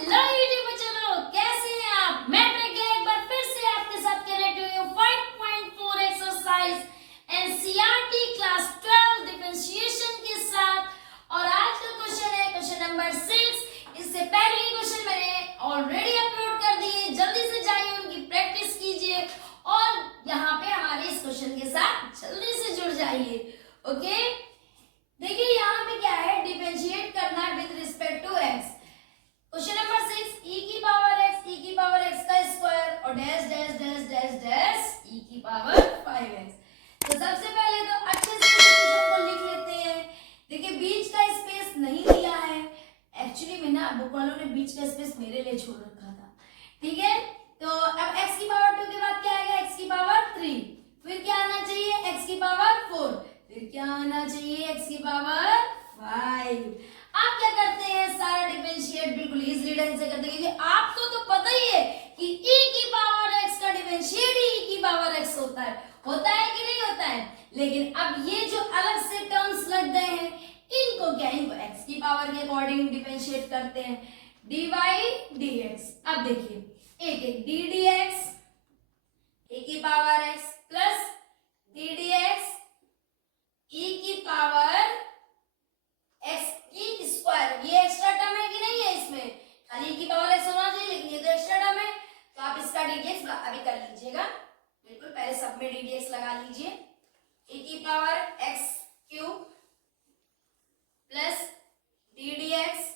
Hello YouTube बच्चों, कैसे हैं आप? मैं प्रज्ञा एक बार फिर से आपके साथ कनेक्ट हुई हूँ 5.4 एक्सरसाइज एनसीईआरटी क्लास 12 डिफरेंशिएशन के साथ। और आज का क्वेश्चन है क्वेश्चन नंबर 6। इससे पहले ही क्वेश्चन मैंने ऑलरेडी अपलोड कर दिए, जल्दी से जाइए उनकी प्रैक्टिस कीजिए और यहाँ पे हमारे इस क्वेश्चन के साथ जल्दी से जुड़ जाइए। ओके, देखिए यहाँ पे क्या है, डिफरेंशिएट करना है with respect to x. Question number 6, e की पावर x का स्क्वायर और dash dash dash dash dash e की पावर 5x। तो सबसे पहले तो अच्छे से इक्वेशन को लिख लेते हैं। देखिए बीच का स्पेस नहीं दिया है, एक्चुअली में ना बुक वालों ने बीच का स्पेस मेरे लिए छोड़ रखा था, ठीक है। तो अब x की पावर 2 के बाद क्या आएगा, x की पावर 3, फिर क्या आना चाहिए, x की पावर 4, फिर क्या आना चाहिए, x की पावर 5। आप क्या करते हैं, सारा डिफरेंशिएट बिल्कुल इजीली ढंग से करते हैं, क्योंकि आपको तो पता ही है कि e की पावर x का डिफरेंशिएट ही e की पावर x होता है कि नहीं होता है। लेकिन अब ये जो अलग से टर्म्स लग गए हैं, इनको क्या, इनको x की पावर के अकॉर्डिंग डिफरेंशिएट करते हैं, dy dx। अब देखिए एक एक d dx e की power x plus d dx e की पावर x की स्क्वायर। ये एक्स्ट्रा टर्म है कि नहीं है, इसमें खाली की पावर x होना चाहिए, लेकिन ये तो एक्स्ट्रा टर्म है, तो आप इसका ddx अभी कर लीजिएगा, बिल्कुल पहले सब में ddx लगा लीजिए। e की power x cube plus d dx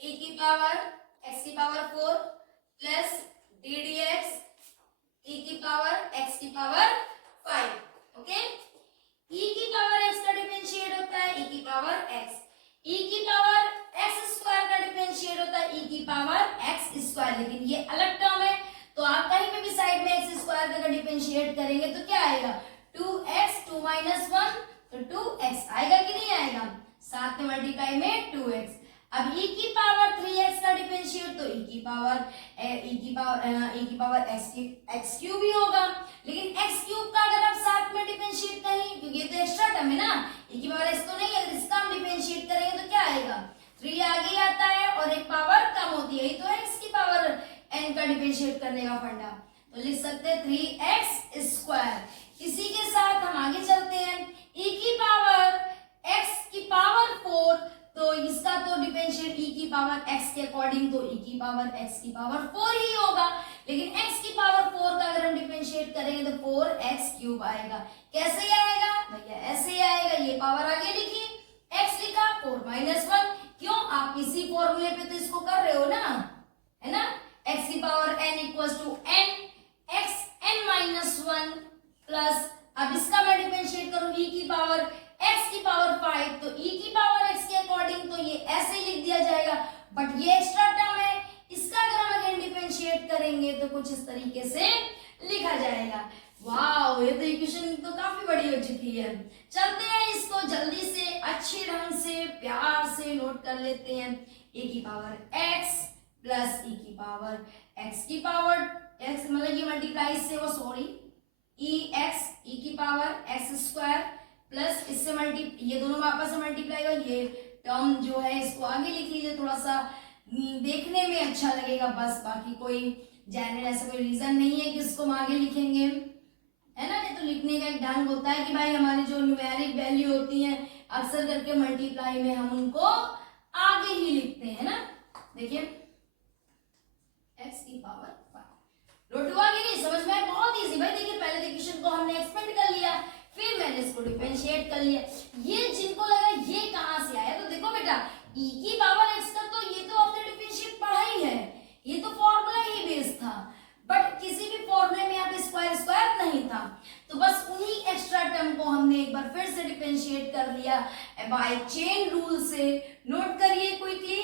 e की पावर x की power 4 plus d dx e की पावर x की पावर 5। ओके, e की पावर x का डिफरेंशिएट होता है e की पावर x, e की पावर x स्क्वायर का डिफरेंशिएट होता है e की पावर x स्क्वायर। लेकिन ये अलग टर्म है, तो आप कहीं पे भी साइड में x स्क्वायर का डिफरेंशिएट करेंगे तो क्या आएगा, 2x 2 माइनस 1 तो 2x आएगा कि नहीं आएगा, साथ में मल्टीप्लाई में 2x। अब e की पावर 3x का डिफरेंशिएट तो e की पावर x क्यूब ही होगा। लेकिन x क्यूब का अगर आप साथ में डिफरेंशिएट करें, क्योंकि ये तो एक्स्ट्रा टर्म है ना, e की पावर x तो नहीं है, अगर इसका हम डिफरेंशिएट करेंगे तो क्या आएगा, 3 आगे आता है और एक पावर कम होती है, यही तो है x की पावर n का डिफरेंशिएट करने का फंडा। तो लिख सकते हैं 3x स्क्वायर। इसी के साथ हम आगे चलते हैं, e की पावर x की पावर 4, तो इसका तो डिफरेंशिएट e की पावर x के अकॉर्डिंग तो e की पावर x की पावर 4 ही होगा। लेकिन x की पावर 4 का अगर हम डिफरेंशिएट करेंगे तो 4x क्यूब आएगा। कैसे आएगा भैया, ऐसे ही आएगा, ये पावर आगे लिखी, x लिखा 4 माइनस 1, क्यों, आप इसी फॉर्मूले पे तो इसको कर रहे हो ना, है ना। x की power n equals to n x n minus 1 plus, अब इसका मैं डिफरेंशिएट करूं e की पावर x की पावर 5, तो e की पावर x के अकॉर्डिंग तो ये ऐसे ही लिख दिया जाएगा, बट ये एक्स्ट्रा टर्म है, इसका अगर हम अगेन डिफरेंशिएट करेंगे तो कुछ इस तरीके से लिखा जाएगा। वाओ, ये तो इक्वेशन तो काफी बड़ी हो चुकी है। चलते हैं इसको जल्दी से अच्छे ढंग से प्यार से नोट कर लेते हैं, e की पावर x प्लस e की पावर x की पावर x, मतलब ये मल्टीप्लाई से वो सॉरी e की पावर x स्क्वायर प्लस इससे ये दोनों आपस में मल्टीप्लाई हो, ये टर्म जो है इसको आगे लिख लीजिए, थोड़ा सा देखने में अच्छा लगेगा बस, बाकी कोई जनरल ऐसा कोई रीजन नहीं है कि इसको हम आगे लिखेंगे, है ना। ये तो लिखने का एक ढंग होता है कि भाई हमारी जो न्यूमेरिक वैल्यू होती है अक्सर करके मल्टीप्लाई में हम उनको आगे ही लिखते हैं ना। देखिए x की पावर 5, नोट हुआ कि नहीं, समझ में, बहुत इजी भाई। देखिए पहले इक्वेशन को हमने एक्सपेंड कर लिया, फिर मैंने इसको डिफरेंशिएट कर लिया। ये जिनको लगा ये कहां से आया, तो देखो बेटा e की पावर x का तो ये तो आपने डिफरेंशिएट पढ़ा ही है, ये तो फॉर्मूला ही बेस था, बट किसी भी फॉर्मूले में यहाँ पे स्क्वायर नहीं था, तो बस उन्हीं एक्स्ट्रा टर्म को हमने एक बार फिर से डिफरेंशिएट कर लिया बाय चेन रूल से। नोट करिए क्विकली।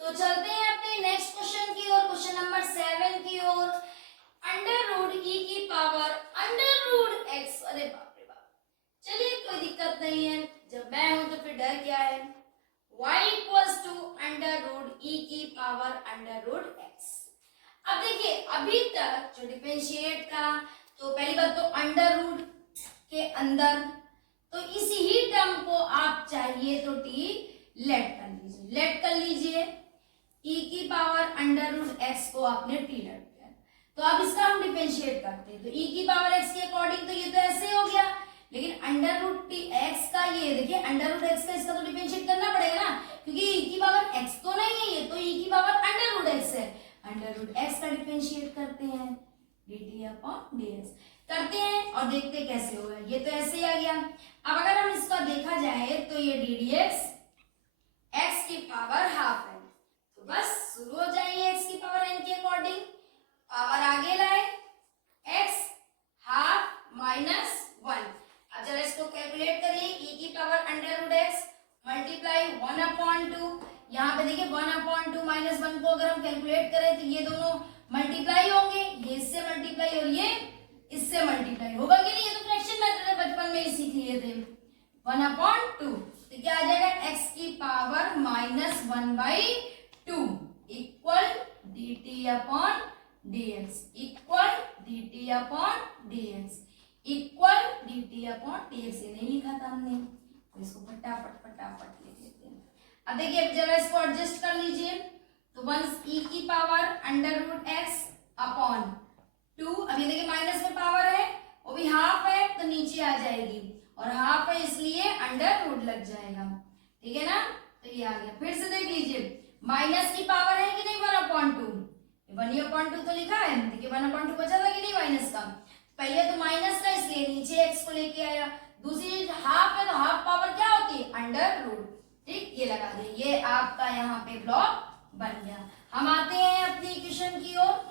तो चलते हैं अपने नेक्स्ट क्वेश्चन की ओर, क्वेश्चन नंबर 7 की ओर। अंडर रूट e की पावर अंडर रूट x, अरे बाप रे बाप, चलिए कोई दिक्कत नहीं है, जब मैं हूं तो फिर डर क्या है, y equals to under root e की पावर अंडर रूट x। अब देखिए अभी तक जो डिफरेंशिएट था, तो पहली बात तो अंडर रूट के अंदर, तो इसी ही टर्म को आप चाहिए तो t लेट कर लीजिए, लेट कर लीजिए, e की पावर अंडर रूट x को आपने t लेट किया, तो अब इसका हम डिफरेंशिएट करते हैं, तो e की पावर x के अकॉर्डिंग तो ये तो ऐसे हो गया, लेकिन अंडर रूट x का ये देखिए अंडर रूट x का इसका तो डिफरेंशिएट करना पड़ेगा ना, क्योंकि e की पावर x तो नहीं है, ये तो e की पावर अंडर रूट x है, अंडर रूट x का डिफरेंशिएट करते हैं dt अपॉन dx करते हैं और देखते हैं कैसे होगा, ये तो ऐसे ही आ गया। अब अगर हम इसका देखा जाए तो ये ddx x की पावर हाफ है, तो बस शुरू हो जाइए x की पावर n के अकॉर्डिंग, पावर आगे लाए x हाफ माइनस 1। अब जरा इसको कैलकुलेट करिए, e की power under root x multiply 1/2, यहाँ पे देखिए 1/2 माइनस 1 को अगर हम कैलकुलेट करें तो ये दोनों मल्टीप्लाई होंगे, ये इससे मल्टीप्लाई और ये इससे मल्टीप्लाई होगा कि नहीं, ये तो फ्रैक्शन मेथड है, बचपन में ही सीख लिए थे। 1/2 तो क्या आ जाएगा x की power minus 1/2 equal dt upon dx equal dt upon dx equal dt upon dx, ये नहीं लिखा था हमने, तो इसको फटाफट फटाफट लिख लेते हैं। अब देखिए जरा इसको एडजस्ट कर लीजिए, तो 1 e की power under root x upon 2, अब ये देखिए माइनस में पावर है, वो भी हाफ है तो नीचे आ जाएगी, और हाफ है इसलिए अंडर रूट लग जाएगा, ठीक है ना, तो ये आ गया। फिर से देख लीजिए माइनस की पावर है कि नहीं 1/2, 1/2 तो लिखा है, देखिए 1/2 बचा था कि नहीं माइनस का, पहले तो माइनस का इसलिए नीचे x को लेके आया, दूसरी हाफ है तो हाफ पावर क्या होती है अंडर रूट, ठीक, ये लगा दिए, ये आपका यहाँ पे ब्लॉक बन गया। हम आते हैं अपनी इक्वेशन की ओर,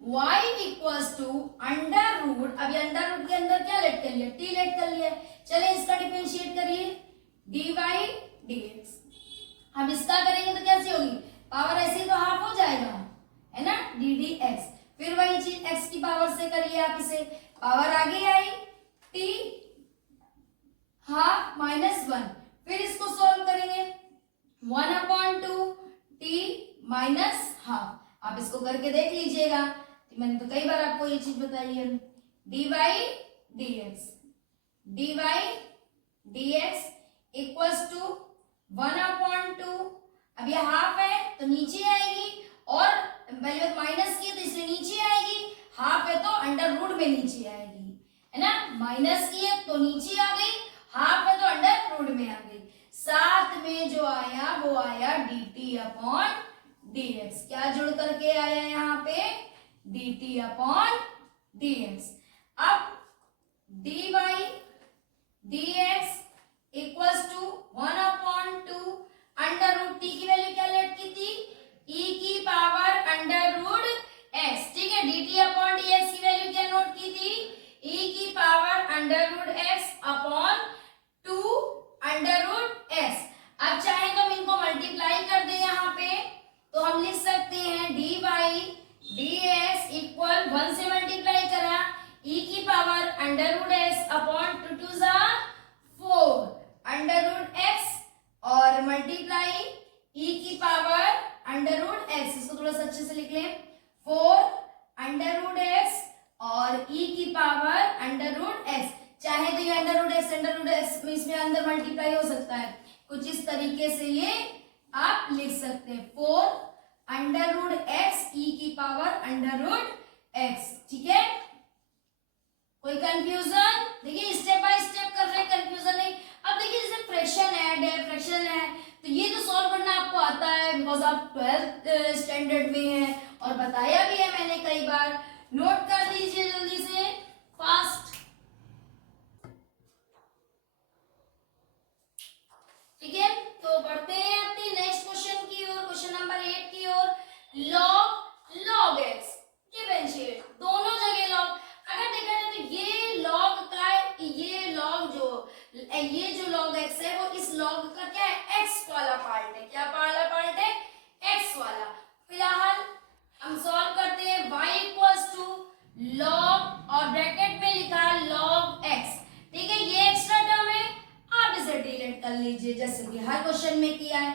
y equals to under root, अब ये अंडर रूट के अंदर क्या लेट कर लिया t लेट कर लिया, चले इसका डिफरेंशिएट करिए dy dx, हम इसका करेंगे तो कैसी होगी, पावर ऐसे तो हाफ हो जाएगा है ना d dx, फिर वही चीज x की पावर से करिए आप इसे, पावर आगे आई t हाफ माइनस 1, फिर इसको सॉल्व करेंगे 1/2 t माइनस हाफ, आप इसको करके देख लीजिएगा, मैंने तो कई बार आपको ये चीज बताई है, dy dx इक्वल्स टू 1/2, अब ये हाफ है तो नीचे आएगी, और वैल्यू माइनस की तो इसलिए नीचे आएगी, हाफ है तो अंडर रूट में नीचे आएगी, है ना, माइनस की है तो नीचे आ गई, हाफ है तो अंडर रूट में आ गई, साथ में जो आया वो आया dt अपॉन dx, क्या जुड़ करके आया यहाँ पे dt अपॉन dx, अब dy dx equals to 1/2 under root t की वैल्यू क्या लेट की थी e की पावर अंडर रूट x, ठीक है, dt अपॉन dx की वैल्यू क्या नोट की थी e की power under root x upon 2 under root x। अब चाहे तो हम इनको मल्टीप्लाई कर दें यहाँ पे, तो हम लिख सकते हैं dy dx इक्वल 1 से मल्टीप्लाई करा e की power under root x upon 2 2 जा 4 अंडर रूट x और मल्टीप्लाई e की पावर अंडर रूट x, इसको थोड़ा सा अच्छे से लिख लें 4 अंडर रूट x और e की पावर अंडर रूट x, चाहे तो ये अंडर रूट x इसमें अंदर मल्टीप्लाई हो सकता है, कुछ इस तरीके से ये आप लिख सकते हैं 4 अंडर रूट x e की पावर अंडर रूट x, ठीक है, कोई कंफ्यूजन, देखिए स्टेप बाय स्टेप कर रहे हैं, कंफ्यूजन नहीं। अब देखिए जैसे फ्रैक्शन है, फ्रैक्शन है, तो ये तो सॉल्व करना आपको आता है, बिकॉज आप 12th स्टैंडर्ड में हैं और बताया भी है मैंने कई बार, नोट कर लीजिए जल्दी से फास्ट, ठीक है, तो बढ़ते हैं अपनी नेक्स्ट क्वेश्चन की ओर, क्वेश्चन नंबर 8 की ओर, log x डिफरेंशिएट, दोनों जगह लॉग, अगर देखा जाए तो ये लॉग का, ये जो लॉग x है वो इस लॉग का क्या है x वाला पार्ट है, क्या वाला पार्ट है x वाला, फिलहाल हम सॉल्व करते हैं y इक्वल्स टू लॉग और ब्रैकेट में लिखा है log x, ठीक है, ये एक्स्ट्रा टर्म है, आप इसे डिलीट कर लीजिए जैसे कि हर क्वेश्चन में किया है,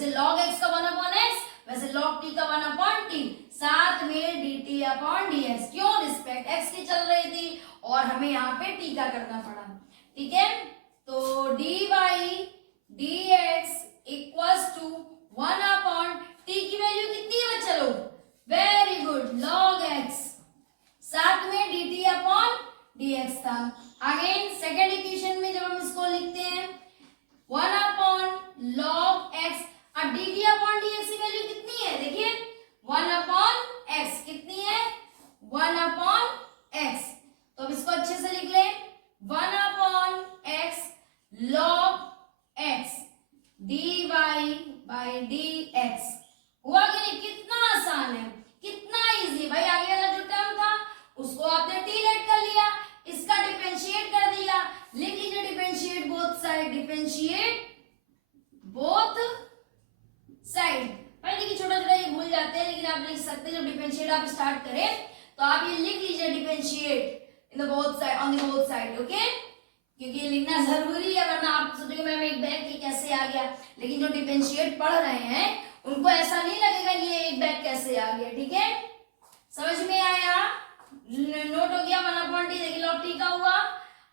जैसे log x का 1/x वैसे log t का 1/t, साथ में dt/dx। क्यों? रिस्पेक्ट x की चल रही थी और हमें यहाँ पे t का करना पड़ा। ठीक है, तो dy dx equals to 1/t की वैल्यू कितनी है बच्चा लोग? वेरी गुड, log x, साथ में dt/dx था। अगेन सेकेंड इक्वेशन में जब हम इसको लिखते हैं 1/log x, अब dt/dx की वैल्यू कितनी है? देखिए 1/x कितनी है? 1/x। तो अब इसको अच्छे से लिख लें, 1/x log x dy/dx। हुआ कि नहीं? कितना आसान है, कितना इजी भाई। आगे वाला जो टर्म था उसको आपने टी लेट कर लिया, इसका डिफरेंशिएट कर दिया। लिख लीजिए differentiate both side, differentiate both side. भाई देखिए छोटा छोटा ये भूल जाते हैं, लेकिन आप लिख सकते हैं। जब डिफरेंशिएट आप स्टार्ट करें तो आप ये लिख लीजिए differentiate in the both side, on the both side, okay, क्योंकि ये लिखना जरूरी है, वरना आप सोचोगे मैम एक बैग के कैसे आ गया। लेकिन जो डिफरेंशिएट पढ़ रहे हैं उनको ऐसा नहीं लगेगा ये एक बैग कैसे आ गया। ठीक है, समझ में आया? नोट हो गया 1/t। देखिए log t का हुआ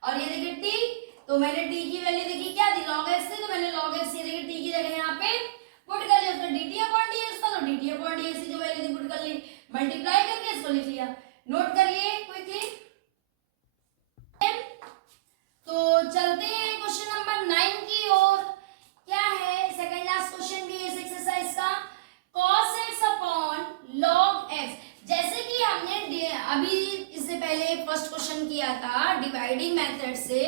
और ये देखिए t, तो मैंने t की वैल्यू देखी क्या थी? log x थी, तो मैंने log x ये देखिए t की जगह यहाँ पे पुट कर लिया। उसका dt/dx था, तो dt/dx की जो वैल्यू थी पुट कर ली, मल्टीप्लाई करके इसको लिख लिया। नोट करिए क्विकली। तो चलते हैं क्वेश्चन नंबर 9 की ओर। क्या है? सेकंड लास्ट क्वेश्चन भी इस एक्सरसाइज का, cos x log x। जैसे कि हमने अभी इससे पहले फर्स्ट क्वेश्चन किया था डिवाइडिंग मेथड से,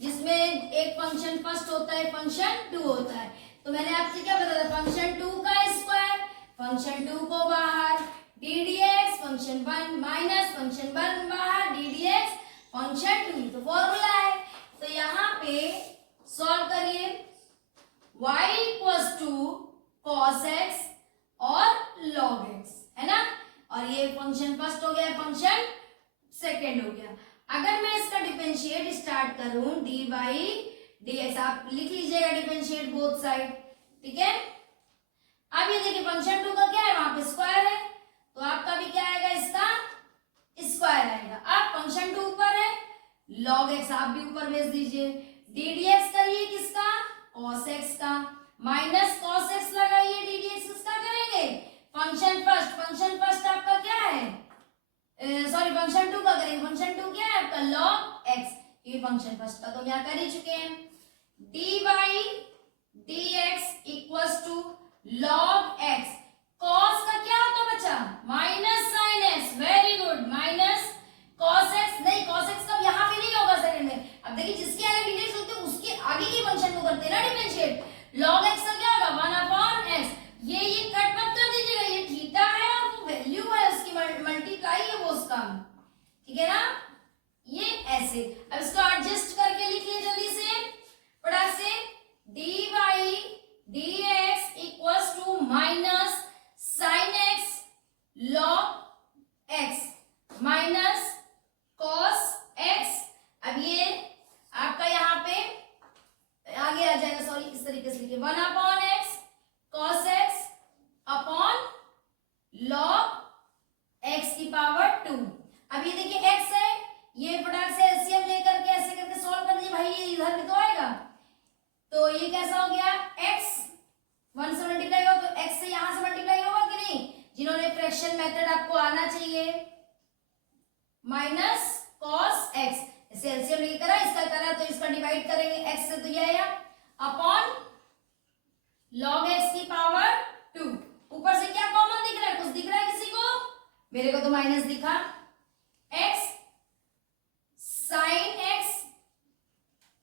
जिसमें एक फंक्शन फर्स्ट होता है, फंक्शन 2 होता है। तो मैंने आपसे क्या बताया? फंक्शन 2 का स्क्वायर, फंक्शन 2 को बाहर ddx, फंक्शन 1 माइनस फंक्शन 1 बाहर ddx फंक्शन 2। तो फॉर्मूला है, तो यहाँ पे सॉल्व करिए, y equals to cos x और log x, है ना। और ये फंक्शन फर्स्ट हो गया, फंक्शन सेकेंड हो गया। अगर मैं इसका डिफरेंशिएट स्टार्ट करूं dy/dx, आप लिख लीजिएगा डिफरेंशिएट बोथ साइड। ठीक है, अब ये देखिए फंक्शन 2 का क्या है? वहां पे स्क्वायर है, तो आपका भी क्या आएगा? इसका स्क्वायर आएगा। अब फंक्शन 2 ऊपर है, log x आप भी ऊपर भेज दीजिए। ddx करिए किसका? cos x का, माइनस cos x लगाइए, ddx किसका करेंगे? Function first. फंक्शन फर्स्ट आपका क्या है? सॉरी फंक्शन 2 का करेंगे। फंक्शन 2 क्या है आपका? log x। ये फंक्शन फर्स्ट का तो यहाँ कर ही चुके हैं। dy/dx equals to log x। cos का क्या होता है बच्चा? Minus sin x। Very good, minus cos x। नहीं, cos x का यहाँ पे नहीं होगा सेकंड में। अब देखिए जिसके आगे डिटेल्स होते हैं उसके आगे की फंक्शन को करते हैं ना डिफरेंशिएट। log x का क्या होगा? 1/x। ये कट मत कर दीजिएगा, ये थीटा है और वो वैल्यू है उसकी, मल्टीप्लाई है वो उसका। ठीक है ना, ये ऐसे। अब इसको एडजस्ट करके लिख लिए जल्दी से फटाक से। dy/dx equals to minus sin x log x minus cos x। अब ये आपका यहाँ पे आगे आ जाएगा, सॉरी इस तरीके से लिखिए, 1/x cos x upon log x की पावर 2। अब ये देखिए x है, ये फटाक से एलसीएम लेकर के ऐसे करके सॉल्व कर दीजिए भाई, ये इधर भी तो आएगा। तो ये कैसा हो गया? x 1 से मल्टीप्लाई होगा तो x से यहां से मल्टीप्लाई होगा कि नहीं? जिन्होंने फ्रैक्शन मेथड आपको आना चाहिए, माइनस cos x, इसे एलसीएम लेके करा, इसका करा तो इसका डिवाइड करेंगे x से, तो ये आया अपॉन log x की पावर 2। ऊपर से क्या कॉमन दिख रहा है? कुछ दिख रहा है किसी को? मेरे को तो माइनस दिखा। x sin x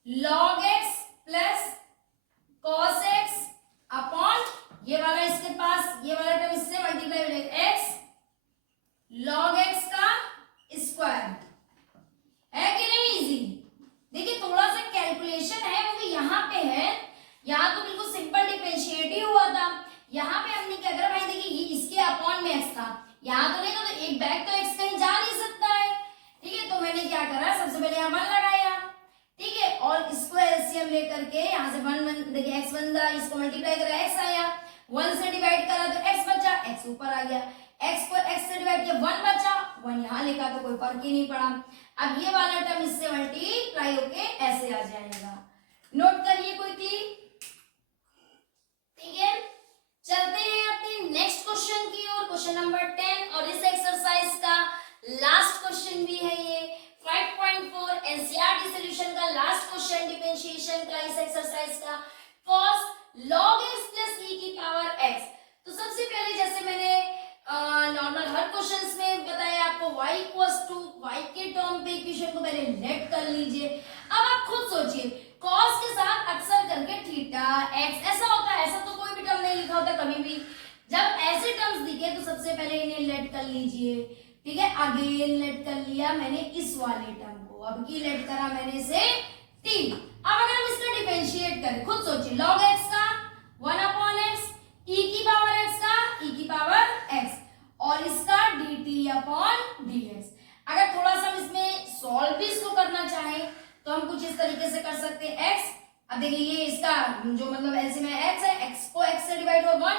log x plus cos x upon ये वाला इसके पास, ये वाला टर्म इससे मल्टीप्लाई हो जाएगा, x log x का स्क्वायर। है कि नहीं इजी? देखिए थोड़ा सा कैलकुलेशन है वो भी यहाँ पे है। यहाँ तो बिल्कुल सिंपल डिफरेंशिएट ही हुआ था, यहाँ पे हमने क्या करा भाई? देखिए ये इसके अपॉन में x था, यहाँ तो नहीं था, तो एक बैग तो x कहीं जा नहीं सकता है। ठीक है, तो मैंने क्या करा? सबसे पहले यहाँ 1 लगाया, ठीक है, और इसको एलसीएम लेकर के यहाँ से 1 देखिए x 1 था, इसको मल्टीप्लाई करा x आया, 1 से डिवाइड करा तो x बचा, x ऊपर आ गया, x को x से डिवाइड किया 1 बचा, 1 यहाँ लिखा तो कोई फर्क ही नहीं पड़ा। अब ये वाला टर्म इससे मल्टीप्लाई होके ऐसे आ जाएगा। नोट करिए क्विकली, ठीक है। चलते हैं अपने नेक्स्ट क्वेश्चन की ओर, क्वेश्चन नंबर 10, और इस एक्सरसाइज का लास्ट क्वेश्चन भी है ये 5.4 एनसीईआरटी सॉल्यूशन का लास्ट क्वेश्चन डिफरेंशिएशन का इस एक्सरसाइज का, cos log x plus e की पावर x। तो सबसे पहले जैसे मैंने नॉर्मल हर क्वेश्चंस में बताया आपको y इक्वल्स टू y के टर्म पे इक्वेशन को पहले लेट कर लीजिए। अब आप खुद सोचिए, cos के साथ अक्सर करके थीटा x ऐसा होता है, ऐसा तो कोई भी टर्म नहीं लिखा होता कभी भी। जब ऐसे टर्म्स दिखे तो सबसे पहले इन्हें लेट कर लीजिए, ठीक है। अगेन लेट कर लिया मैंने इस वाले टर्म को, अब की लेट करा मैंने से t। अब अगर हम इसका डिफरेंशिएट करें, खुद सोचिए, log x का 1/x, e की पावर x का e की पावर x, और इसका dt/dx। अगर थोड़ा सा हम इसमें सॉल्व भी इसको करना चाहें तो हम कुछ इस तरीके से कर सकते हैं। x, अब देखिए ये इसका जो मतलब एलसीएम में x है, x को x से डिवाइड हुआ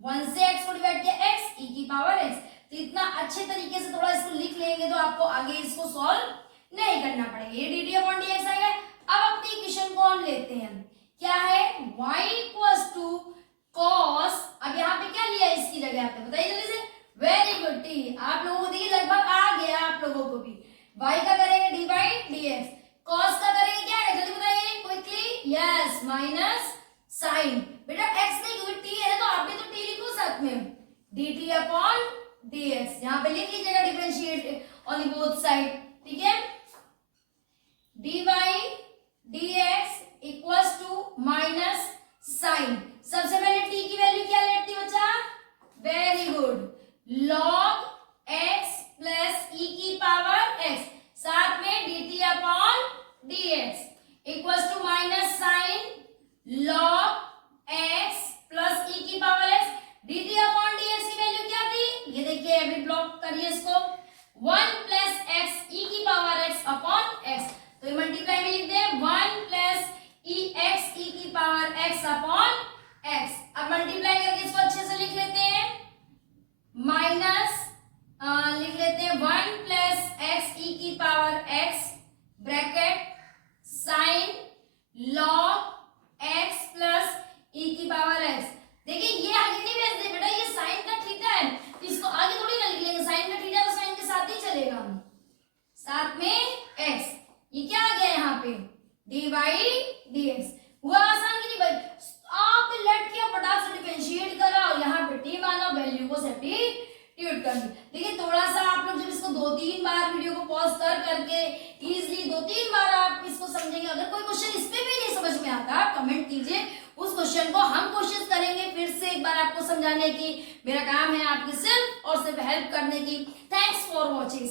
1 से x को डिवाइड किया x, e की पावर x। तो इतना अच्छे तरीके से थोड़ा इसको लिख लेंगे तो आपको आगे इसको सॉल्व नहीं करना पड़ेगा। ये dt/dx आ गया। अब अपनी इक्वेशन को हम लेते हैं, क्या है, y इक्वल्स टू cos, अब यहाँ पे क्या लिया इसकी जगह पे बताइए जल्दी से, वेरी गुड टी। आप लोगों को देखिए लगभग आ गया आप लोगों को भी। y का करेंगे dy/dx, cos का करेंगे क्या है जल्दी बताइए क्विकली, यस माइनस साइन। बेटा x नहीं क्योंकि t है तो आप भी तो t लिखो साथ में, dt/dx यहाँ पे लिख लीजिएगा differentiate on the both side, ठीक है। dy/dx equals to minus sign, सबसे पहले t की वैल्यू क्या लेती बच्चा, very good, log x plus e की पावर x, साथ में dt/dx equals to minus sine log x plus e की पावर x। dt/dx की वैल्यू क्या थी, ये देखिए अभी ब्लॉक करिए इसको, 1 प्लस x e की पावर x अपॉन x। तो ये मल्टीप्लाई में लिख दें 1 प्लस x e की पावर x अपॉन x। अब मल्टीप्लाई करके इसको अच्छे से लिख लेते हैं, माइनस लिख लेते हैं 1 प्लस x e की power x bracket sine log x plus e की पावर x। देखिए ये आगे नहीं भेजते बेटा, ये साइन का थीटा है, इसको आगे थोड़ी ना लिख लेंगे, साइन का थीटा तो साइन के साथ ही चलेगा, साथ में x। ये क्या आ गया यहाँ पे, dy/dx। हुआ आसान कि नहीं भाई, आप लेट किया फटाक से डिफरेंशिएट करा और यहाँ पे t माना, वैल्यू को सब्स्टिट्यूट कर दिया। देखिए थोड़ा सा आप लोग जब इसको 2-3 बार वीडियो को पॉज कर करके इजीली 2-3 बार आप इसको समझेंगे। अगर कोई क्वेश्चन इस पे भी नहीं समझ में आता कमेंट कीजिए, उस क्वेश्चन को हम कोशिश करेंगे फिर से एक बार आपको समझाने की। मेरा काम है आपकी सिर्फ और सिर्फ हेल्प करने की। Thanks for watching.